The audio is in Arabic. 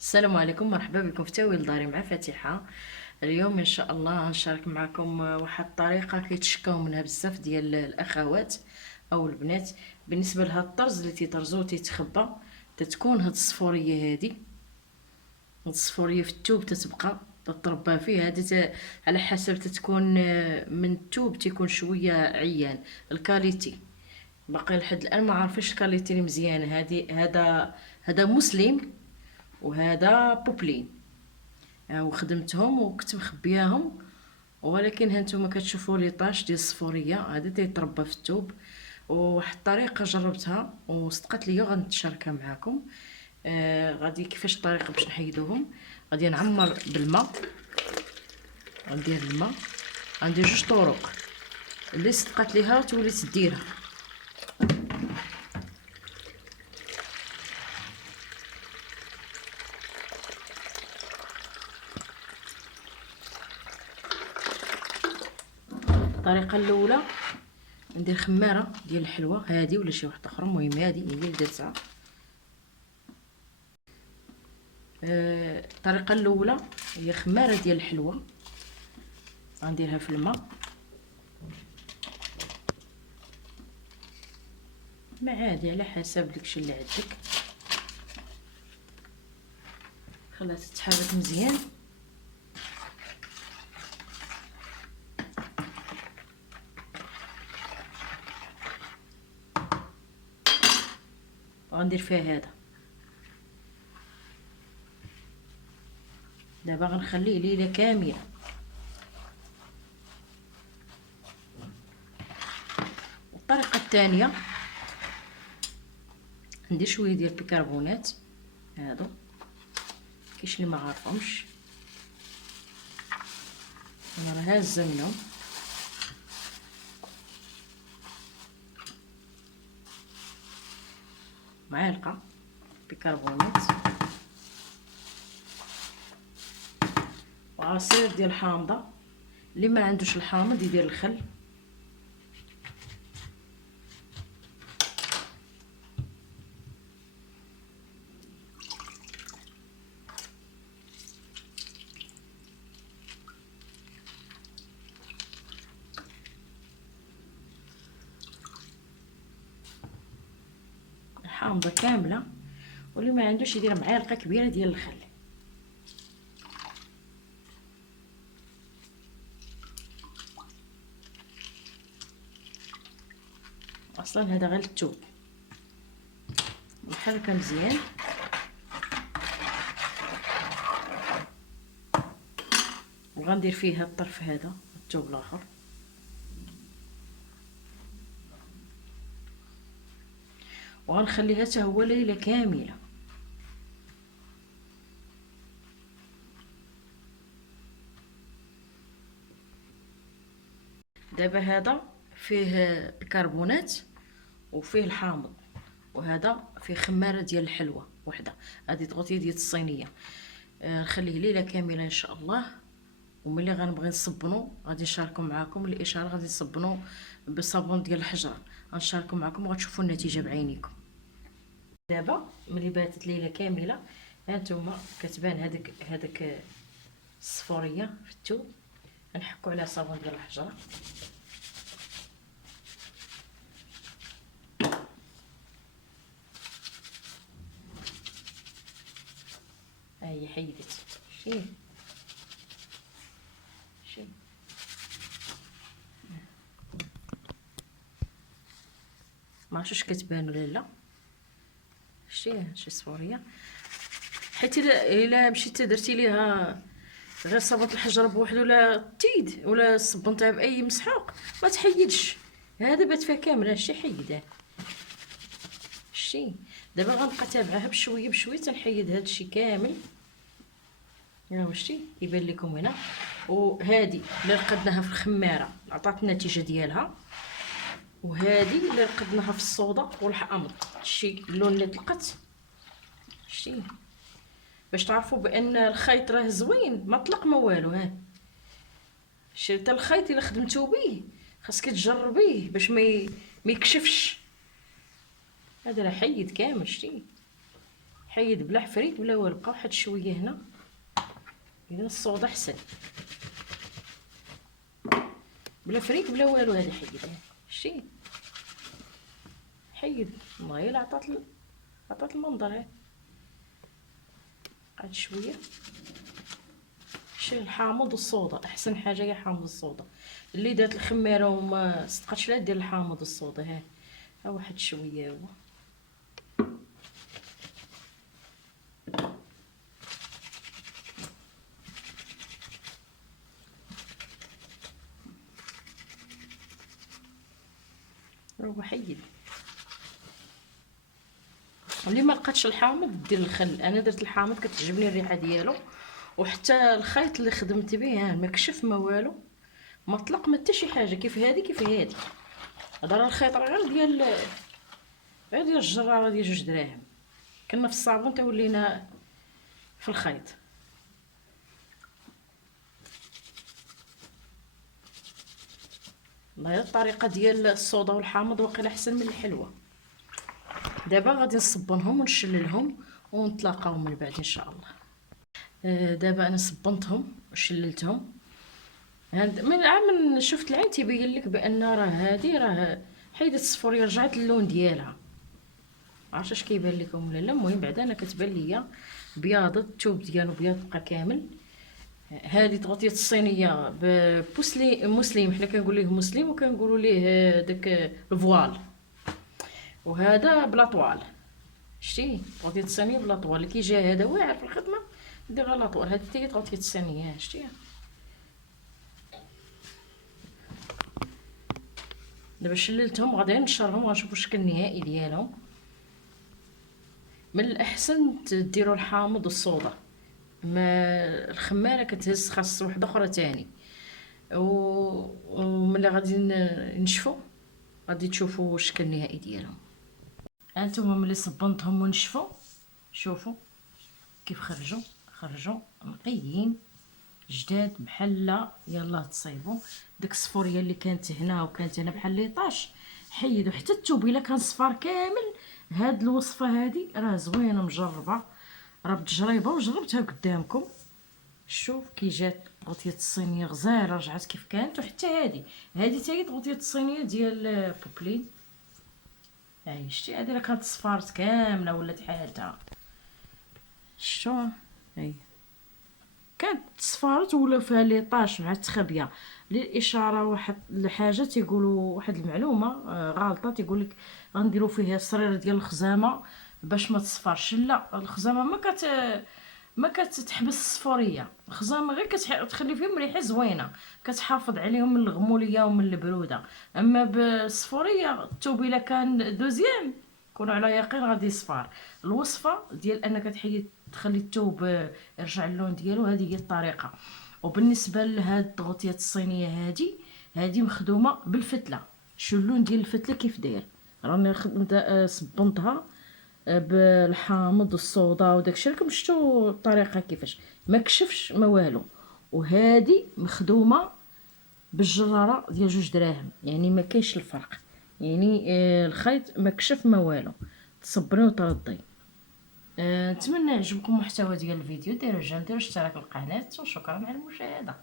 السلام عليكم، مرحبا بكم في تاويل داري مع فاتحة. اليوم ان شاء الله غنشارك معكم واحد الطريقه كيتشكاو منها بزاف ديال الاخوات او البنات بالنسبه لهاد الطرز اللي تيطرزو تيتخبى. تتكون هاد الصفوريه هادي، هاد الصفوريه في الثوب تتبقى تتربى فيه هادي على حسب تتكون من الثوب تيكون شويه عيان الكاليتي. باقي لحد الان ما عارفينش الكاليتي اللي مزيانه. هذا مسلم وهذا بوبلين. وخدمتهم وكنت مخبياهم، ولكن هانتوما كتشوفوا لي طاش ديال الصفوريه هذا تيتربى في الثوب. وواحد الطريقه جربتها وصدقت ليا غنتشاركها معكم. غادي كيفاش الطريقه باش نحيدوهم. غادي نعمر بالماء، غندير الماء، غندير جوج طرق اللي صدقت ليها تولي تديرها. الطريقه الاولى ندير خماره ديال الحلوى هادي ولا شي واحده اخرى، المهم هادي هي اللي درتها. الطريقه الاولى هي خماره ديال الحلوى، غنديرها في الماء ما عادي على حسب داكشي اللي عندك. خليها تتحرك مزيان. وغندير فيها هذا. دابا غنخليه ليله كامله. الطريقه الثانيه ندير شويه ديال البيكربونات هادو، كاينش اللي ما عارفهمش، انا راه هازه منهم. معلقه بيكربونات وعصير ديال الحامضه. اللي ما عندوش الحامض يدير الخل. الحامضه كامله، واللي ما عندوش يدير معلقه كبيره ديال الخل. اصلا هذا غير الثوب. نحركها مزيان. وغندير فيها الطرف هذا الثوب الاخر، وغنخليها حتى هو ليله كامله. دابا هذا فيه الكربونات وفيه الحامض، وهذا فيه خماره ديال الحلوى وحده. هذه تغطيه ديال الصينيه. نخليه ليله كامله ان شاء الله. وملي غنبغي نصبنو غادي نشاركو معكم الاشاره. غادي نصبنو بالصابون ديال الحجره، غنشاركو معكم وغتشوفوا النتيجه بعينيكم. دابا ملي باتت ليله كامله هانتوما كتبان هذاك الصفوريه في الثوب. نحكو على صابون ديال الحجره. ها هي حيدت. شي ما عرفتش كتبان ولا لا. شي صفوريه. حيت الا مشيتي درتي ليها غير صابون الحجر بوحدو ولا تيد ولا صبنتها باي مسحوق ما تحيدش. هذا بات فيها كامل هادشي حيداه. شتي دابا غنبقى تابعها بشويه بشويه تنحيد هادشي كامل. ها هو شتي يبان لكم هنا. وهادي اللي رقدناها في الخماره عطات النتيجه ديالها، وهذه اللي رقدناها في الصودا والحامض شتي اللون اللي طلقت. شتي باش تعرفوا بان الخيط راه زوين ما طلق ما والو. ها شريت الخيط الا خدمتو بيه خاصك تجربيه باش ما يكشفش. هذا راه حيد كامل. شتي حيد بلا حفريت بلا والو، بقى واحد شويه هنا. اذا الصودا احسن بلا فريت بلا والو. هذه حيدها، شتي حيد. والله الا عطات المنظر. ها قعد شويه. شي الحامض والصودا احسن حاجه هي حامض الصودا. اللي دات الخميره وما صدقتش لا دير الحامض والصودا. ها واحد شويه هو. هو حيد. اللي ما لقاتش الحامض دير الخل. انا درت الحامض كتعجبني الريحه ديالو، وحتى الخيط اللي خدمت به ما كشف ما والو، ما طلق ما حتى شي حاجه. كيف هذه كيف هذه. هذا راه الخيط راه غير ديال الجراره ديال 2 دراهم. كنا في الصابون تولينا في الخيط. والله الطريقه ديال الصودا والحامض واقيلا احسن من الحلوه. دابا غادي نصبنهم ونشللهم ونتلاقاو من بعد ان شاء الله. دابا انا صبنتهم وشللتهم. من عام شفت العين تيبين لك بان راه هذه راه حيدت الصفوريه، رجعت اللون ديالها. عرفتش اش كيبان لكم ولا لا. المهم بعدا انا كتبان ليا بياض الثوب ديالو بياض بقى كامل. هذه تغطيه الصينيه ببوسلي مسلم، حنا كنقول ليه مسلم وكنقولوا ليه داك الفوال. وهذا بلا طوال. شتي تغطيه الصينيه بلا طوال. اللي كيجي هذا واعر في الخدمه دير غير لا طوال. هذه حتى هي تغطيه الصينيه. شتي دابا شللتهم غادي نشرهم وغنشوفوا الشكل النهائي ديالهم. من الاحسن ديروا الحامض والصودا. ما الخماره كتهز، خاص وحده اخرى تاني. وملي غادي نشفوا غادي تشوفوا الشكل النهائي ديالهم. هانتوما ملي صبنتهم ونشفوا شوفوا كيف خرجوا نقيين جداد بحال يلا تصايبوا. ديك الصفوريه اللي كانت هنا وكانت هنا بحال لي طاش حيدوا. حتى الثوب الا كان صفار كامل. هاد الوصفه هادي راه زوينه مجربه، راه بتجريبه وجربتها قدامكم. شوف كي جات غطيه الصينيه غزاله رجعت كيف كانت. وحتى هذه حتى هي غطيه الصينيه ديال بوبلين. هاي شتي هذه راه كانت صفارت كامله ولات حالتها. شتو هاي كانت صفارت ولا فيها لي طاش مع التخبيه. للاشاره واحد الحاجه تيقولوا واحد المعلومه غلطه، تيقول لك غنديروا فيها صرير ديال الخزامه باش ما تصفرش. لا الخزامه ما كتحبس الصفوريه. الخزامه غير كتخلي فيهم ريحه زوينه، كتحافظ عليهم من الغموليه ومن البروده. اما بالصفوريه الثوب الا كان دوزيام كونوا على يقين غادي يصفر. الوصفه ديال انك تخلي الثوب يرجع اللون ديالو هذه هي الطريقه. وبالنسبه لهاد الغطيه الصينيه هذه مخدومه بالفتله. شو اللون ديال الفتله كيف داير. راني صبنتها بالحامض والصودا وداكشي. راكم شفتوا الطريقه كيفاش ما كشفش ما والو. وهذه مخدومه بالجراره ديال 2 دراهم، يعني ما كاينش الفرق. يعني الخيط ما كشف ما والو. تصبري وتردي. نتمنى يعجبكم المحتوى ديال الفيديو. ديروا جيم، ديروا اشتراك للقناه، وشكرا على المشاهده.